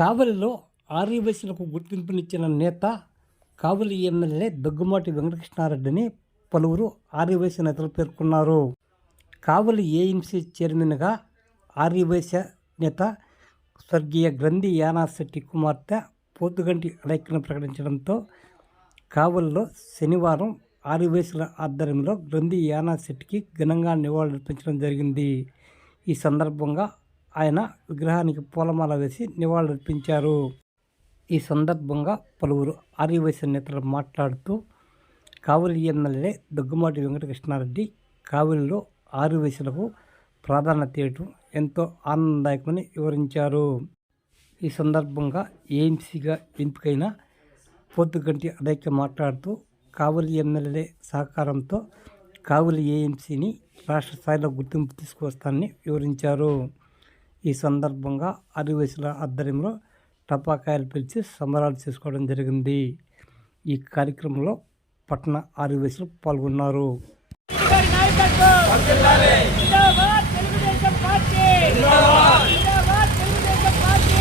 కావలిలో ఆర్యవైశ్యులకు గుర్తింపునిచ్చిన నేత కావలి ఎమ్మెల్యే దగ్గుమాటి వెంకటకృష్ణారెడ్డిని పలువురు ఆర్యవైశ్య నేతలు పేర్కొన్నారు. కావలి ఏఎంసీ చైర్మన్గా ఆర్యవైశ్య నేత స్వర్గీయ గ్రంథి యానాశెట్టి కుమార్తె పోతుగంటి అలైక్యను ప్రకటించడంతో కావలిలో శనివారం ఆర్యవైశ్యుల ఆధ్వర్యంలో గ్రంథి యానాశెట్టికి ఘనంగా నివాళులర్పించడం జరిగింది. ఈ సందర్భంగా ఆయన విగ్రహానికి పూలమాల వేసి నివాళులర్పించారు. ఈ సందర్భంగా పలువురు ఆర్యవైశ్య నేతలు మాట్లాడుతూ కావలి ఎమ్మెల్యే దగ్గుమాటి వెంకటకృష్ణారెడ్డి కావలిలో ఆర్యవైశ్యులకు ప్రాధాన్యత ఇవ్వటం ఎంతో ఆనందదాయకమని వివరించారు. ఈ సందర్భంగా ఏఎంసీగా ఎంపికైన పోతుగంటి అడైక్య మాట్లాడుతూ కావలి ఎమ్మెల్యే సహకారంతో కావలి ఏఎంసీని రాష్ట్ర స్థాయిలో గుర్తింపు తీసుకువస్తానని వివరించారు. ఈ సందర్భంగా అరివేసుల ఆధ్వర్యంలో టపాకాయలు పిలిచి సంబరాలు చేసుకోవడం జరిగింది. ఈ కార్యక్రమంలో పట్టణ ఆరివేసులు పాల్గొన్నారు గారి నాయకత్వం జిందాబాద్ Telugu Desam party Zindabad Telugu Desam party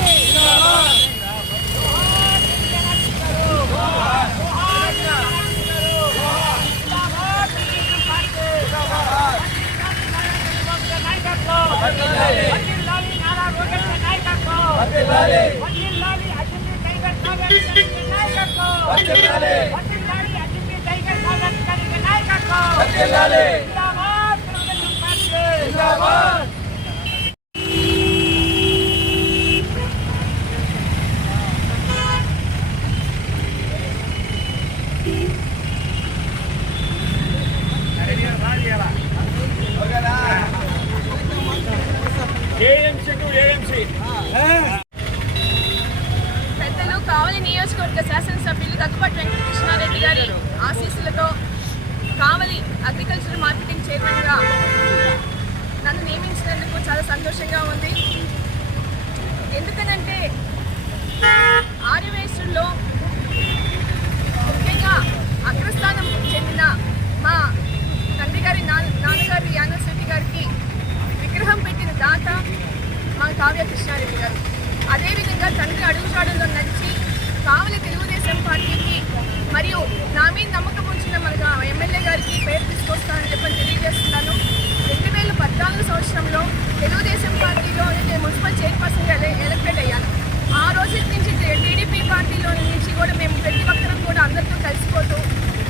Zindabad AMC to AMC పెద్దలు కావలి నియోజకవర్గ శాసనసభ్యులు దగ్గుబాటి వెంకటకృష్ణారెడ్డి గారి ఆశీస్సులతో కావలి అగ్రికల్చర్ మార్కెటింగ్ చైర్మన్గా నన్ను నియమించినందుకు చాలా సంతోషంగా ఉంది. ఎందుకనంటే ఆర్యవేశ్వరుల్లో ముఖ్యంగా అగ్రస్థానం చెందిన మా తండ్రి గారి నాన్న నాన్నగారి యానశెట్టి గారికి విగ్రహం పెట్టిన దాత మా కావ్య కృష్ణారెడ్డి గారు. అదేవిధంగా తండ్రి అడుగుజాడల్లో నడిచి కావలి తెలుగుదేశం పార్టీకి మరియు నా మీద నమ్మకం ఉంచిన మన ఎమ్మెల్యే గారికి పేరు తీసుకొస్తానని చెప్పని తెలియజేస్తున్నాను. రెండు వేల పద్నాలుగు సంవత్సరంలో తెలుగుదేశం పార్టీలో నేను మున్సిపల్ చైర్పర్సన్గా ఎలక్టెడ్ అయ్యాను. ఆ రోజు నుంచి టీడీపీ పార్టీలో నుంచి కూడా మేము ప్రతి ఒక్కరం కూడా అందరితో కలిసిపోతూ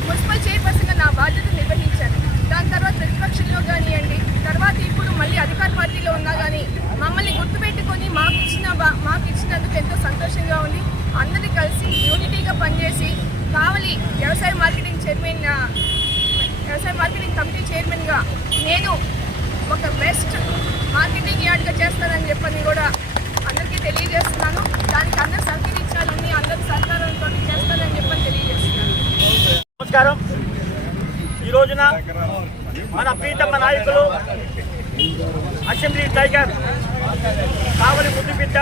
మున్సిపల్ చైర్పర్సన్గా నా బాధ్యత నిర్వహించాను. దాని తర్వాత ప్రతిపక్షంలో కానివ్వండి తర్వాత ఇప్పుడు మళ్ళీ అధికార పార్టీలో ఉన్నా కానీ మమ్మల్ని గుర్తుపెట్టుకొని మాకు ఇచ్చిన బా- మాకు ఇచ్చినందుకు ఎంతో సంతోషంగా ఉంది. అందరినీ కలిసి యూనిటీగా పనిచేసి కావలి వ్యవసాయ మార్కెటింగ్ చైర్మన్ వ్యవసాయ మార్కెటింగ్ కమిటీ చైర్మన్గా నేను మార్కెటింగ్ యార్డ్గా చేస్తానని చెప్పని కూడా అందరికీ తెలియజేస్తున్నాను. దానికి అందరు సహకరించాలని అందరి సహకారంతో చేస్తానని చెప్పని తెలియజేస్తున్నాను. నమస్కారం. ఈ రోజున మన ప్రీతమ్మ నాయకులు అసెంబ్లీ టైగర్ కావలి ముద్దుబిడ్డ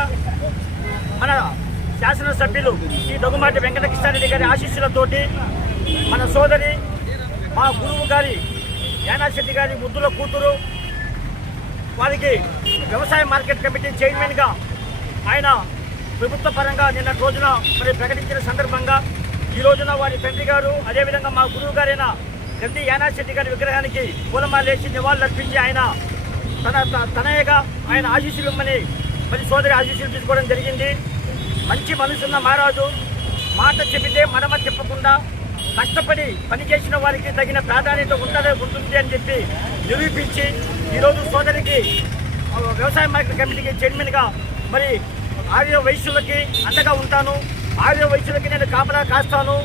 మన శాసనసభ్యులు ఈ దొగుమాటి వెంకటకృష్ణారెడ్డి గారి ఆశీస్సులతోటి మన సోదరి మా గురువు గారి యానాశెట్టి గారి ముద్దుల కూతురు వారికి వ్యవసాయ మార్కెట్ కమిటీ చైర్మన్గా ఆయన ప్రభుత్వ పరంగా నిన్న రోజున మరి ప్రకటించిన సందర్భంగా ఈ రోజున వారి తండ్రి గారు అదేవిధంగా మా గురువు గారైన గంది యానాశెట్టి గారి విగ్రహానికి పూలమాలేసి నివాళులర్పించి ఆయన తన తనయగా ఆయన ఆశీస్సులు ఇమ్మని మరి సోదరి ఆశీస్సులు తీసుకోవడం జరిగింది. మంచి మనసున్న మహారాజు మాట చెబితే మనమ చెప్పకుండా కష్టపడి పనిచేసిన వారికి తగిన ప్రాధాన్యత ఉంటదే ఉంటుంది అని చెప్పి నిరూపించి ఈరోజు సోదరికి వ్యవసాయ మార్కెట్ కమిటీకి చైర్మన్గా మరి ఆర్య వైశ్యులకి అండగా ఉంటాను. ఆర్య వైశ్యులకి నేను కాపలా కాస్తాను.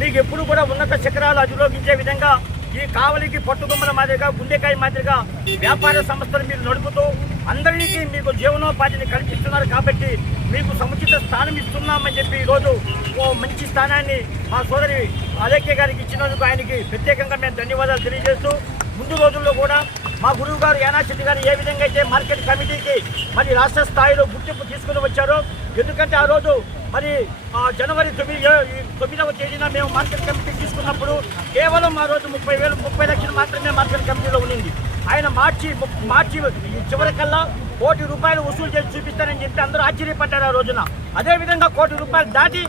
మీకు ఎప్పుడు కూడా ఉన్నత శిఖరాలు అధిరోగించే విధంగా ఈ కావలికి పట్టుకొమ్మల మాదిరిగా గుండెకాయ మాదిరిగా వ్యాపార సంస్థలు మీరు నడుపుతూ అందరికీ మీకు జీవనోపాధిని కల్పిస్తున్నారు కాబట్టి మీకు సముచిత స్థానం ఇస్తున్నామని చెప్పి ఈరోజు ఓ మంచి స్థానాన్ని మా సోదరి అలేఖ్య గారికి ఇచ్చినందుకు ఆయనకి ప్రత్యేకంగా మేము ధన్యవాదాలు తెలియజేస్తూ ముందు రోజుల్లో కూడా మా గురువు గారు యానాశెట్టి గారు ఏ విధంగా అయితే మార్కెట్ కమిటీకి మరి రాష్ట్ర స్థాయిలో గుర్తింపు తీసుకుని వచ్చారో ఎందుకంటే ఆ రోజు మరి ఆ జనవరి తొమ్మిది తొమ్మిదవ తేదీన మేము మార్కెట్ కమిటీ తీసుకున్నప్పుడు కేవలం ఆ రోజు ముప్పై వేలు ముప్పై లక్షలు మాత్రమే మార్కెట్ కమిటీలో ఉండింది. ఆయన మార్చి మార్చి చివరికల్లా కోటి రూపాయలు వసూలు చేసి చూపిస్తారని చెప్పి అందరూ ఆశ్చర్యపడ్డారు ఆ రోజున. అదేవిధంగా కోటి రూపాయలు దాటి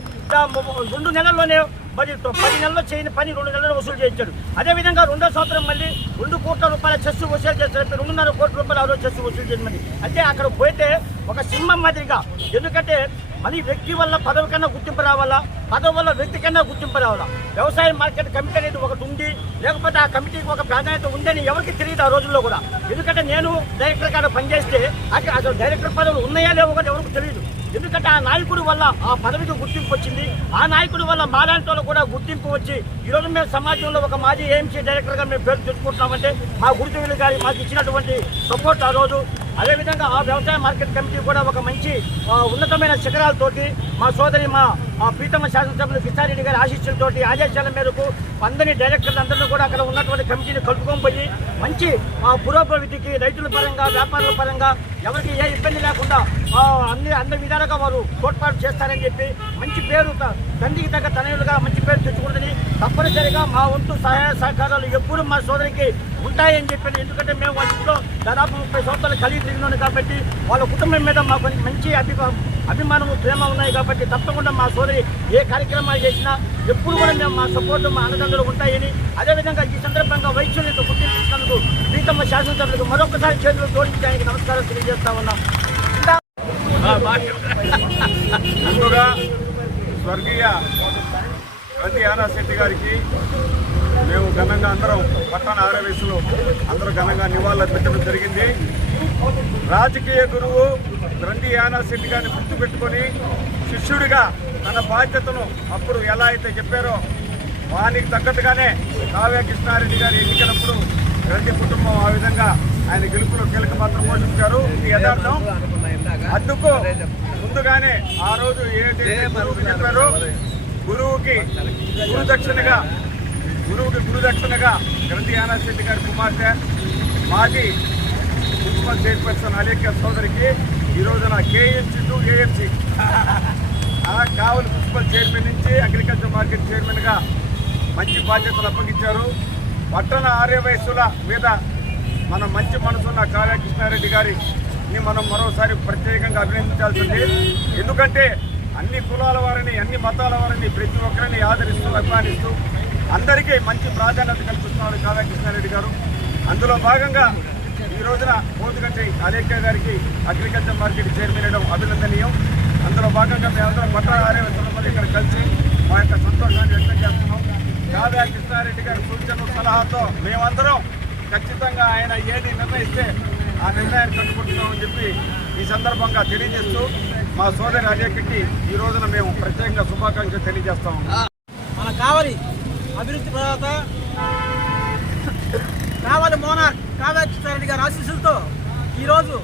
రెండు నెలల్లోనే మరి పది నెలల్లో చేయని పని రెండు నెలల్లో వసూలు చేయించాడు. అదేవిధంగా రెండో సంవత్సరం మళ్ళీ రెండు కోట్ల రూపాయల చెస్ వసూలు చేస్తారు. రెండున్నర కోట్ల రూపాయలు ఆ రోజు చెస్ వసూలు చేయమని. అంటే అక్కడ పోతే ఒక సింహం మాదిరిగా ఎందుకంటే మరి వ్యక్తి వల్ల పదవి కన్నా గుర్తింపు రావాలా? పదవి వల్ల వ్యక్తి కన్నా గుర్తింపు రావాలా? వ్యవసాయ మార్కెట్ కమిటీ అనేది ఒకటి ఉంది. లేకపోతే ఆ కమిటీకి ఒక ప్రాధాన్యత ఉందని ఎవరికి తెలియదు ఆ రోజుల్లో కూడా. ఎందుకంటే నేను డైరెక్టర్ గారు పనిచేస్తే అక్కడ అసలు డైరెక్టర్ పదవులు ఉన్నాయా లేవో కూడా ఎవరికి తెలియదు. ఎందుకంటే ఆ నాయకుడి వల్ల ఆ పదవికి గుర్తింపు వచ్చింది. ఆ నాయకుడి వల్ల మాలాంటి కూడా గుర్తింపు వచ్చి ఈరోజు మేము సమాజంలో ఒక మాజీ ఏఎంసీ డైరెక్టర్గా మేము పేరు తెచ్చుకుంటున్నామంటే మా గురుదేవులు గారి మాకు ఇచ్చినటువంటి సపోర్ట్ ఆ రోజు. అదేవిధంగా ఆ వ్యవసాయ మార్కెట్ కమిటీ కూడా ఒక మంచి ఉన్నతమైన శిఖరాలతోటి మా సోదరి మా ప్రీతమ శాసనసభ్యులు కిషారెడ్డి గారి ఆశీస్సులతోటి ఆదేశాల మేరకు అందరినీ డైరెక్టర్లు అందరినీ కూడా అక్కడ ఉన్నటువంటి కమిటీని కలుపుకొని మంచి పురోభివృద్ధికి రైతుల పరంగా వ్యాపారుల పరంగా ఎవరికి ఏ ఇబ్బంది లేకుండా అన్ని అన్ని విధాలుగా వారు తోడ్పాటు చేస్తారని చెప్పి మంచి పేరు తండ్రికి తగ్గ తనయులుగా మంచి పేరు తెచ్చుకుంటుంది తప్పనిసరిగా మా వంతు సహాయ సహకారాలు ఎప్పుడు మా సోదరికి ఉంటాయని చెప్పి ఎందుకంటే మేము వాళ్ళ ఇంట్లో దాదాపు ముప్పై సంవత్సరాలు కలిగి తిరిగినాను కాబట్టి వాళ్ళ కుటుంబం మీద మాకు మంచి అభిప్రాయం అభిమానము ప్రేమ ఉన్నాయి కాబట్టి తప్పకుండా మా సోదరి ఏ కార్యక్రమాలు చేసినా ఎప్పుడు కూడా మేము మా సపోర్టు మా అన్నదండలు ఉంటాయని అదేవిధంగా ఈ సందర్భంగా వైద్యులతో గుర్తించినందుకు ప్రీతమ్మ శాసనసభ్యులకు మరొకసారి చేతులు జోడించి ఆయనకి నమస్కారం తెలియజేస్తా ఉన్నాం. స్వర్గీయ రతి యానా శెట్టి గారికి మేము ఘనంగా అందరం పట్టణ ఆరవేశంలో అందరూ ఘనంగా నివాళులర్పించడం జరిగింది. రాజకీయ గురువు రండి యానా శెట్టి గారిని గుర్తుపెట్టుకొని శిష్యుడిగా తన బాధ్యతను అప్పుడు ఎలా అయితే చెప్పారో వానికి తగ్గట్టుగానే కావ్య కృష్ణారెడ్డి గారి ఎన్నికలప్పుడు రెడ్డి కుటుంబం ఆ విధంగా ఆయన గెలుపులో కీలక పాత్ర పోషించారు. ఇది యథార్థం. అందుకు ముందుగానే ఆ రోజు ఏదైతే గురువుకి చెప్పారో? గురువుకి గురుదక్షిణగా గురువుకి గురుదక్షిణగా గ్రంథి యానాశెట్టి గారి కుమార్తె మాజీ మున్సిపల్ చైర్పర్సన్ అలేఖ్య సోదరికి ఈ రోజున KMC to AMC. Kavali municipal chairman నుంచి అగ్రికల్చర్ మార్కెట్ చైర్మన్గా మంచి బాధ్యతలు అప్పగించారు. పట్టణ ఆర్యవయస్సుల మీద మన మంచి మనసున్న కావ్య గారిని మనం మరోసారి ప్రత్యేకంగా అభినందించాల్సింది. ఎందుకంటే అన్ని కులాల వారిని అన్ని మతాల వారిని ప్రతి ఒక్కరిని ఆదరిస్తూ అభిమానిస్తూ అందరికీ మంచి ప్రాధాన్యత కల్పిస్తున్నారు కావ్య కృష్ణారెడ్డి గారు. అందులో భాగంగా ఈ రోజున పోతుగంటి అలేఖ్య గారికి అగ్రికల్చర్ మార్కెట్ చైర్మన్ అయ్యడం అభినందనీయం. అందులో భాగంగా మేమందరం పట్టణ ఆర్య ఇక్కడ కలిసి మా యొక్క సంతోషాన్ని వ్యక్తం చేస్తున్నాం. కావ్యా కృష్ణారెడ్డి గారి సూచనలు సలహాతో మేమందరం ఖచ్చితంగా ఆయన ఏది నిర్ణయిస్తే ఆ నిర్ణయాన్ని కట్టుకుంటున్నామని చెప్పి ఈ సందర్భంగా తెలియజేస్తూ మా సోదరి అలేఖకి ఈ రోజున మేము ప్రత్యేకంగా శుభాకాంక్షలు తెలియజేస్తాము మన కావలి అభివృద్ధి ప్రదాత కావాలి మోనార్ కావ్యాకృష్ణారెడ్డి గారి ఆశీస్సులతో ఈరోజు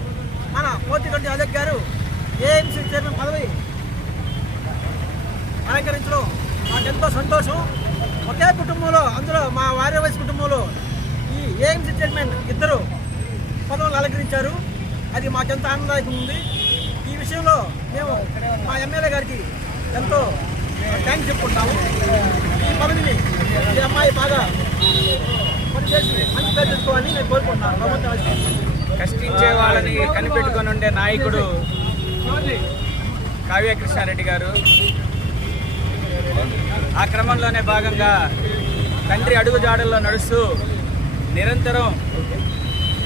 మన పోతిగంటి అజక్ గారు ఏఎంసీ చైర్మన్ పదవి అలంకరించడం మాకెంతో సంతోషం. ఒకే కుటుంబంలో అందులో మా వార్య వయసు కుటుంబంలో ఈ ఏఎంసీ చైర్మన్ ఇద్దరు పదవులు అలంకరించారు. అది మాకెంత ఆనందదాయకం ఉంది. ఈ విషయంలో మేము మా ఎమ్మెల్యే గారికి ఎంతో థ్యాంక్స్ చెప్పుకుంటాము ఈ పదవిని ఈ అమ్మాయి బాగా పనిచేసి మంచి పేరు తెచ్చుకోవాలని నేను కోరుకుంటున్నాను. ప్రభుత్వం. కష్టించే వాళ్ళని కనిపెట్టుకొని ఉండే నాయకుడు కావ్య కృష్ణారెడ్డి గారు. ఆ క్రమంలోనే భాగంగా తండ్రి అడుగుజాడల్లో నడుస్తూ నిరంతరం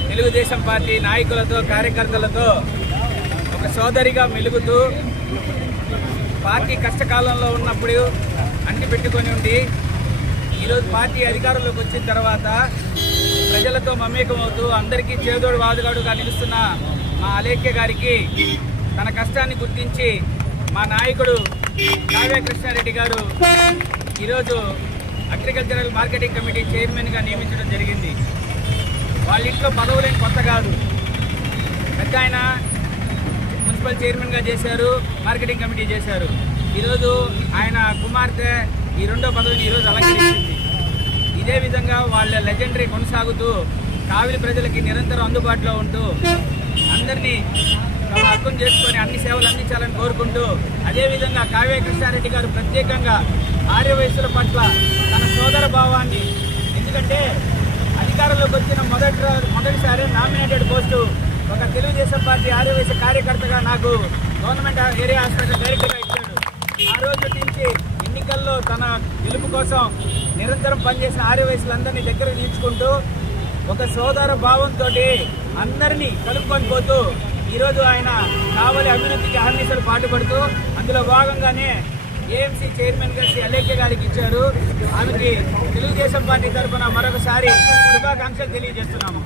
తెలుగుదేశం పార్టీ నాయకులతో కార్యకర్తలతో ఒక సోదరిగా మెలుగుతూ పార్టీ కష్టకాలంలో ఉన్నప్పుడు అంటి పెట్టుకొని ఉండి ఈరోజు పార్టీ అధికారంలోకి వచ్చిన తర్వాత ప్రజలతో మమేకమవుతూ అందరికీ చేదోడు వాదుగాడుగా నిలుస్తున్న మా అలేఖ్య గారికి తన కష్టాన్ని గుర్తించి మా నాయకుడు కావ్య కృష్ణారెడ్డి గారు ఈరోజు అగ్రికల్చరల్ మార్కెటింగ్ కమిటీ చైర్మన్గా నియమించడం జరిగింది. వాళ్ళ ఇంట్లో పదవులేని కొత్త కాదు. పెద్ద ఆయన మున్సిపల్ చైర్మన్గా చేశారు మార్కెటింగ్ కమిటీ చేశారు. ఈరోజు ఆయన కుమార్తె ఈ రెండో పదవిని ఈరోజు అలంకరించింది. ఇదే విధంగా వాళ్ళ లెజెండరీ కొనసాగుతూ కావిలి ప్రజలకి నిరంతరం అందుబాటులో ఉంటూ అందరినీ తమ అర్థం చేసుకొని అన్ని సేవలు అందించాలని కోరుకుంటూ అదేవిధంగా కావ్య కృష్ణారెడ్డి గారు ప్రత్యేకంగా ఆర్య వయసుల పట్ల తన సోదర భావాన్ని ఎందుకంటే అధికారంలోకి వచ్చిన మొదటి మొదటిసారి నామినేటెడ్ పోస్టు ఒక తెలుగుదేశం పార్టీ ఆర్యవైశ్య కార్యకర్తగా నాకు గవర్నమెంట్ ఏరియా హాస్పిటల్ డైరెక్టర్గా ఇచ్చాడు. ఆ రోజు నుంచి ఎన్నికల్లో తన గెలుపు కోసం నిరంతరం పనిచేసిన ఆర్యవయసులందరినీ దగ్గర తీర్చుకుంటూ ఒక సోదర భావంతో అందరినీ కలుపుకొని పోతూ ఈరోజు ఆయన కావలి అభివృద్ధికి అహర్నిశలు పాటుపడుతూ అందులో భాగంగానే ఏఎంసీ చైర్మన్గా శ్రీ అలేఖ్య గారికి ఇచ్చారు. ఆమెకి తెలుగుదేశం పార్టీ తరఫున మరొకసారి శుభాకాంక్షలు తెలియజేస్తున్నాము.